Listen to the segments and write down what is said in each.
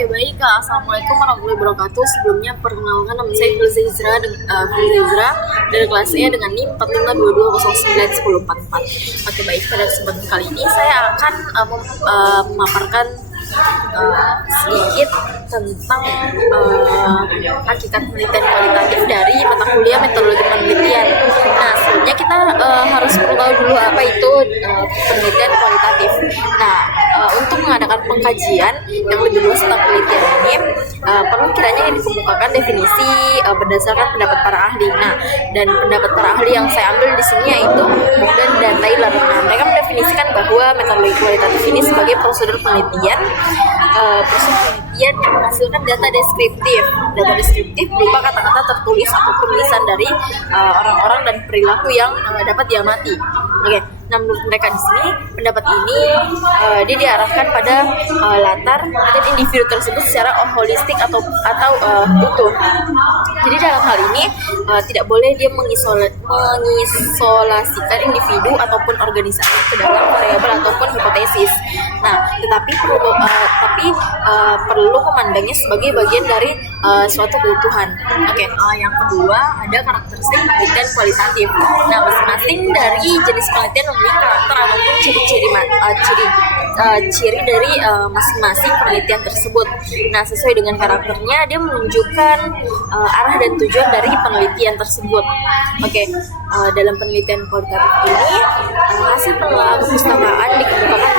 Oke, baik Kak. Assalamualaikum warahmatullahi wabarakatuh. Sebelumnya perkenalkan nama saya Filza Izra dari kelas E dengan NIM 4522091044. Oke, baik, pada kesempatan kali ini saya akan memaparkan sedikit tentang hakikat penelitian kualitatif dari mata kuliah metodologi penelitian. Nah, sebelumnya kita harus perlu tahu dulu apa itu penelitian kualitatif. Nah, untuk mengadakan pengkajian yang lebih luas tentang penelitian ini, perlu kiranya yang dikemukakan definisi berdasarkan pendapat para ahli. Nah, dan pendapat para ahli yang saya ambil di sini yaitu Bogdan dan Taylor. Nah, mereka mendefinisikan bahwa metodologi kualitatif ini sebagai prosedur penelitian yang menghasilkan data deskriptif. Data deskriptif berupa kata-kata tertulis atau tulisan dari orang-orang dan perilaku yang dapat diamati. Oke. Nah, menurut mereka di sini pendapat ini dia diarahkan pada latar dan individu tersebut secara holistik atau utuh. Jadi dalam hal ini tidak boleh dia mengisolasikan individu ataupun organisasi ke dalam variabel ataupun hipotesis. Nah, tetapi perlu memandangnya sebagai bagian dari suatu keutuhan. Oke. Yang kedua ada karakteristik penelitian kualitatif. Nah, masing-masing dari jenis penelitian memiliki karakter ataupun ciri dari masing-masing penelitian tersebut. Nah, sesuai dengan karakternya dia menunjukkan arah dan tujuan dari penelitian tersebut. Oke. Dalam penelitian kualitatif ini hasil penelitian perpustakaan dikemukakan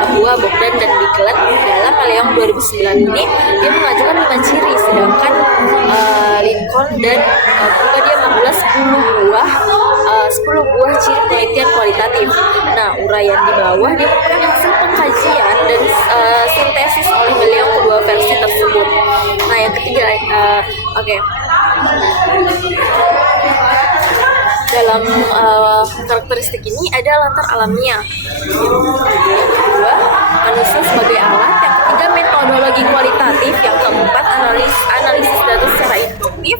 bahwa Bogdan dan Bigland dalam Maleong 2009 ini dia mengajukan 5 ciri, sedangkan Lincoln dan Kuka dia membuat 10 buah ciri penelitian kualitatif. Nah, uraian di bawah dia merupakan hasil pengkajian dan sintesis oleh beliau kedua versi tersebut. Nah, yang ketiga, dalam karakteristik ini ada latar alamiah. Yang kedua, manusia sebagai alat. Yang ketiga, metodologi kualitatif. Yang keempat, analisis data secara induktif.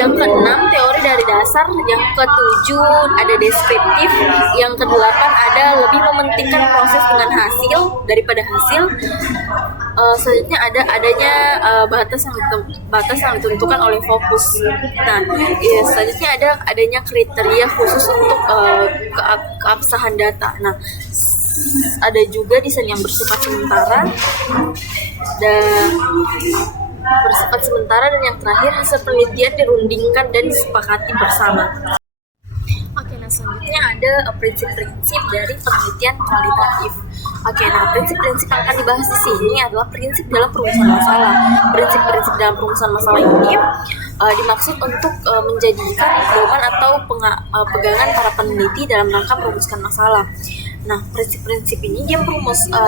Yang keenam, teori dari dasar. Yang ketujuh, ada deskriptif. Yang kedelapan, ada lebih mementingkan proses dengan hasil daripada hasil. Selanjutnya adanya batas yang ditentukan oleh fokus. Nah, selanjutnya adanya kriteria khusus untuk keabsahan data. Nah, ada juga desain yang bersifat sementara dan yang terakhir hasil penelitian dirundingkan dan disepakati bersama. Oke, nah selanjutnya ada prinsip-prinsip dari penelitian kualitatif. Oke, nah prinsip-prinsip yang akan dibahas di sini adalah prinsip dalam perumusan masalah. Prinsip-prinsip dalam perumusan masalah ini dimaksud untuk menjadikan pedoman atau pegangan para peneliti dalam rangka merumuskan masalah. Nah, prinsip-prinsip ini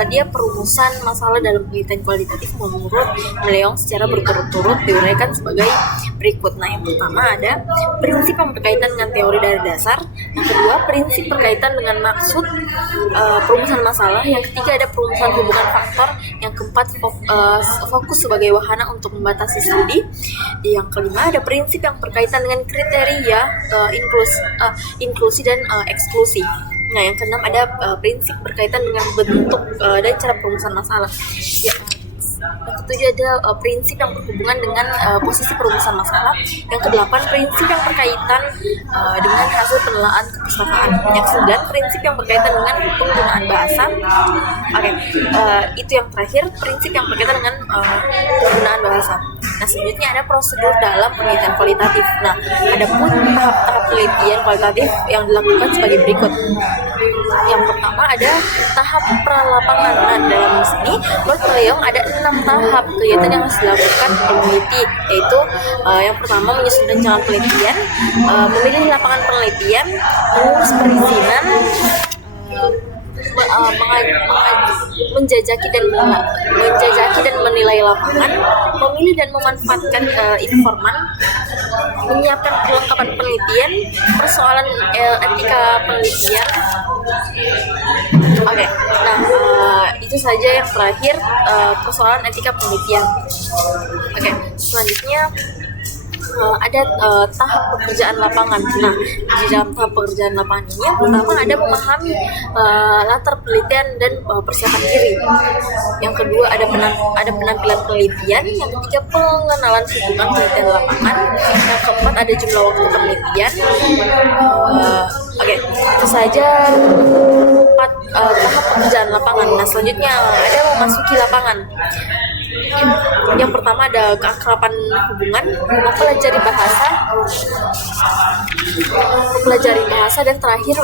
dia perumusan masalah dalam penelitian kualitatif menurut Maleong secara berturut-turut diuraikan sebagai berikut. Nah, yang pertama ada prinsip yang berkaitan dengan teori dari dasar. Yang kedua, prinsip berkaitan dengan maksud perumusan masalah. Yang ketiga ada perumusan hubungan faktor. Yang keempat fokus sebagai wahana untuk membatasi studi. Yang kelima ada prinsip yang berkaitan dengan kriteria inklusi dan eksklusi. Nah, yang keenam ada prinsip berkaitan dengan bentuk dan cara perumusan masalah. Yang ketujuh ada prinsip yang berhubungan dengan posisi perumusan masalah. Yang kedelapan prinsip yang berkaitan dengan hasil penelaahan kepustakaan. Yang kesembilan prinsip yang berkaitan dengan penggunaan bahasa. Itu yang terakhir prinsip yang berkaitan dengan penggunaan bahasa. Nah, selanjutnya ada prosedur dalam penelitian kualitatif. Nah, ada pun tahap-tahap penelitian kualitatif yang dilakukan sebagai berikut. Yang pertama ada tahap pralapangan. Nah, dalam sini menurut Maleong ada 6 tahap kegiatan yang harus dilakukan peneliti, yaitu yang pertama menyusun rencana penelitian, memilih lapangan penelitian, mengurus perizinan, menjajaki dan menilai lapangan, memilih dan memanfaatkan informan, menyiapkan kelengkapan penelitian, persoalan etika penelitian. Itu saja yang terakhir persoalan etika penelitian. Selanjutnya ada tahap pekerjaan lapangan. Nah, di dalam tahap pekerjaan lapangan ini yang pertama ada memahami latar penelitian dan persiapan diri. Yang kedua ada penampilan penelitian. Yang ketiga pengenalan hubungan penelitian lapangan. Yang keempat ada jumlah waktu penelitian. Oke, itu saja 4 tahap pekerjaan lapangan. Nah, selanjutnya ada memasuki lapangan. Yang pertama ada keakraban hubungan, mempelajari bahasa dan terakhir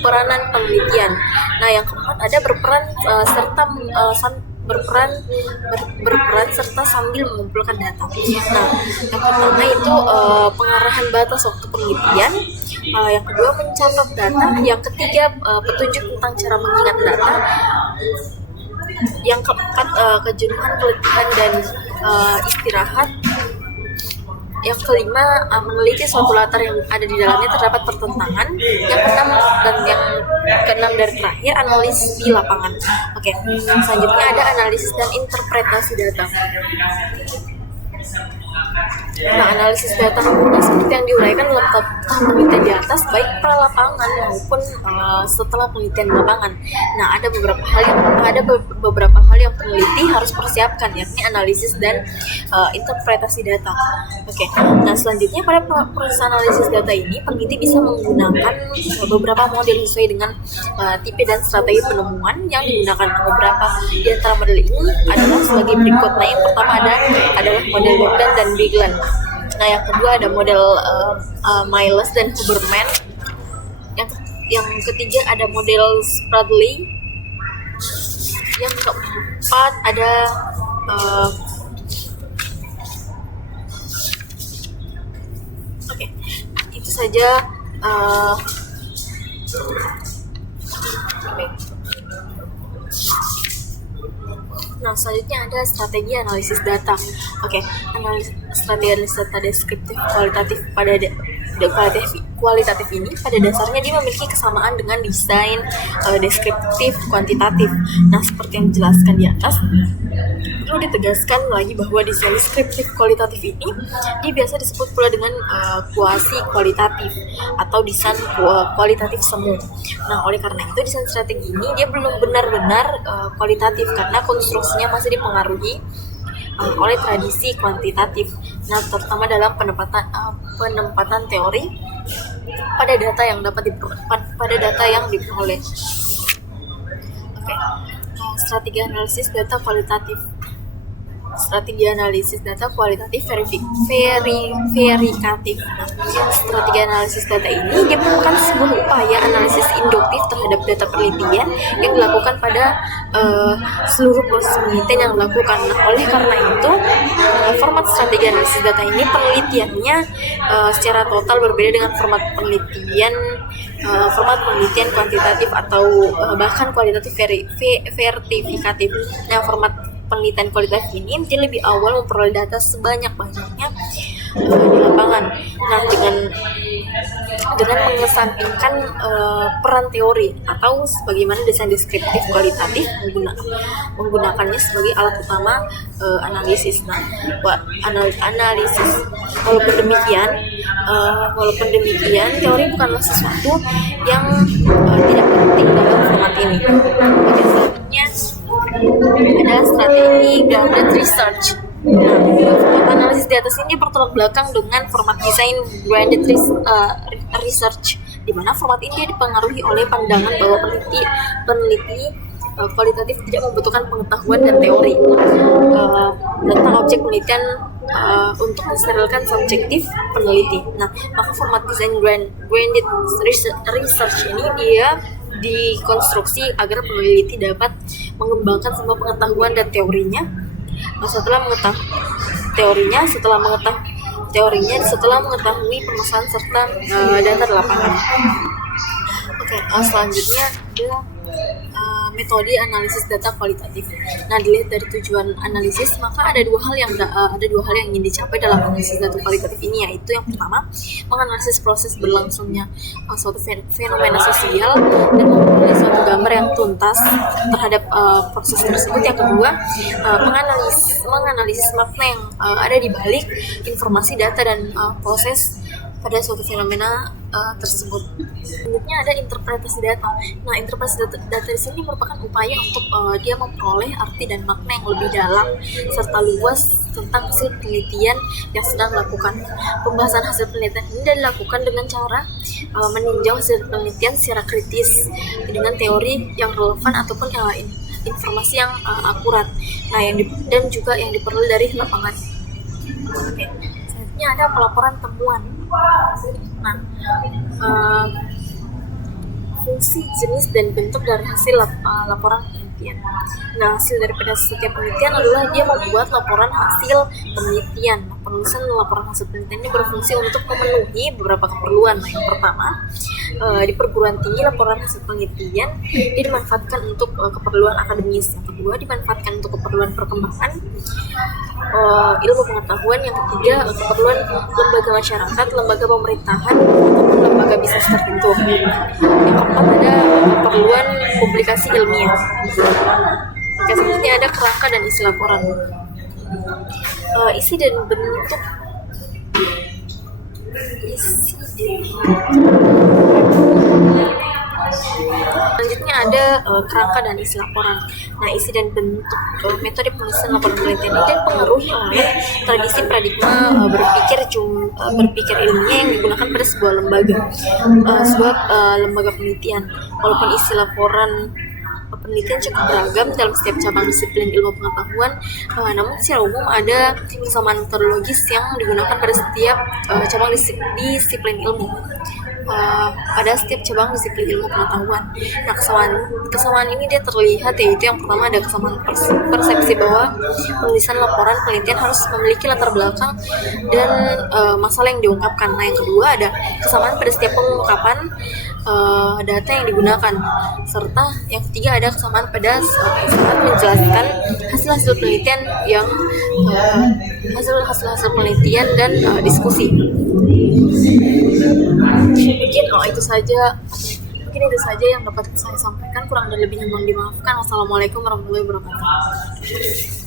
peranan penelitian. Nah, yang keempat ada berperan serta sambil mengumpulkan data. Nah, yang pertama itu pengarahan batas waktu penelitian. Yang kedua mencatat data. Yang ketiga petunjuk tentang cara mengingat data. Yang keempat kejenuhan, keletihan dan istirahat. Yang kelima meneliti suatu latar yang ada di dalamnya terdapat pertentangan. Yang keenam dari terakhir analisis di lapangan. Oke, selanjutnya ada analisis dan interpretasi data. Nah, analisis data seperti yang diuraikan dalam tahap penelitian di atas, baik pra-lapangan maupun setelah penelitian di lapangan. Nah, ada beberapa hal yang peneliti harus persiapkan, yakni analisis dan interpretasi data. Oke. Nah, selanjutnya pada proses analisis data ini, peneliti bisa menggunakan beberapa model sesuai dengan tipe dan strategi penemuan yang digunakan. Beberapa di antara model ini adalah sebagai berikut. Nah, yang pertama adalah model Bogdan dan Bigland. Nah, yang kedua ada model Miles dan Huberman. Yang ketiga ada model Spradley. Yang keempat ada itu saja. Nah, selanjutnya ada strategi analisis data. Strategi analisis data deskriptif kualitatif ini pada dasarnya dia memiliki kesamaan dengan desain deskriptif kuantitatif. Nah, seperti yang dijelaskan di atas, perlu ditegaskan lagi bahwa desain deskriptif kualitatif ini dia biasa disebut pula dengan kuasi kualitatif atau desain kualitatif semu. Nah, oleh karena itu desain strategi ini dia belum benar-benar kualitatif karena konstruksinya masih dipengaruhi oleh tradisi kuantitatif. Nah, terutama dalam penempatan teori pada data yang diperoleh. Strategi analisis data kualitatif verifikatif. Strategi analisis data ini dia merupakan sebuah upaya analisis induktif terhadap data penelitian yang dilakukan pada seluruh proses penelitian yang dilakukan. Nah, oleh karena itu format strategi analisis data ini penelitiannya secara total berbeda dengan format penelitian kuantitatif atau bahkan kualitatif verifikatif. Nah, format penelitian kualitatif ini dia lebih awal memperoleh data sebanyak-banyaknya di lapangan. Nah, dengan mengesampingkan peran teori atau sebagaimana desain deskriptif kualitatif menggunakannya sebagai alat utama analisis. Nah, analisis. Walaupun demikian, teori bukanlah sesuatu yang tidak penting dalam format ini. Oke, selanjutnya ada strategi grounded research. Nah, format analisis di atas ini bertolak belakang dengan format desain grounded research, di mana format ini dipengaruhi oleh pandangan bahwa peneliti kualitatif tidak membutuhkan pengetahuan dan teori tentang objek penelitian untuk mensterilkan subjektif peneliti. Nah, maka format desain grounded research ini dia dikonstruksi agar peneliti dapat mengembangkan semua pengetahuan dan teorinya setelah mengetahui permasalahan serta data di lapangan. Selanjutnya ada metode analisis data kualitatif. Nah, dilihat dari tujuan analisis, maka ada dua hal yang ingin dicapai dalam analisis data kualitatif ini, yaitu yang pertama, menganalisis proses berlangsungnya suatu fenomena sosial dan memperoleh suatu gambar yang tuntas terhadap proses tersebut. Yang kedua, menganalisis makna yang ada di balik informasi, data, dan proses pada suatu fenomena tersebut. Selanjutnya ada interpretasi data. Nah, interpretasi data di sini merupakan upaya untuk dia memperoleh arti dan makna yang lebih dalam serta luas tentang hasil penelitian yang sedang dilakukan. Pembahasan hasil penelitian ini dilakukan dengan cara meninjau hasil penelitian secara kritis dengan teori yang relevan ataupun informasi yang akurat. Nah, dan juga yang diperoleh dari lapangan. Oke. Selanjutnya ada pelaporan temuan. Nah, fungsi, jenis, dan bentuk dari hasil laporan penelitian. Nah, hasil daripada setiap penelitian adalah dia membuat laporan hasil penelitian. Penulisan laporan hasil penelitian ini berfungsi untuk memenuhi beberapa keperluan. Nah, yang pertama, di perguruan tinggi laporan hasil penelitian dia dimanfaatkan untuk keperluan akademis. Yang kedua, dimanfaatkan untuk keperluan perkembangan ilmu pengetahuan. Yang ketiga, keperluan lembaga masyarakat, lembaga pemerintahan, ataupun lembaga bisnis tertentu. Yang keempat, ada keperluan publikasi ilmiah. Oke, selanjutnya ada kerangka dan isi laporan. Isi dan bentuk Selanjutnya ada kerangka dan isi laporan. Nah, isi dan bentuk metode penulisan laporan penelitian ini dipengaruhi oleh tradisi paradigma berpikir ilmiah yang digunakan pada sebuah lembaga penelitian. Walaupun isi laporan penelitian cukup beragam dalam setiap cabang disiplin ilmu pengetahuan, namun secara umum ada kesamaan metodologis yang digunakan pada setiap cabang disiplin ilmu. Pada setiap cabang disiplin ilmu pengetahuan. Nah, kesamaan ini dia terlihat, yaitu yang pertama ada kesamaan persepsi bahwa penulisan laporan penelitian harus memiliki latar belakang dan masalah yang diungkapkan. Nah, yang kedua ada kesamaan pada setiap pengungkapan data yang digunakan, serta yang ketiga ada kesamaan pada saat menjelaskan hasil penelitian yang hasil penelitian dan diskusi. Mungkin itu saja yang dapat saya sampaikan. Kurang dan lebihnya mohon dimaafkan. Wassalamualaikum warahmatullahi wabarakatuh.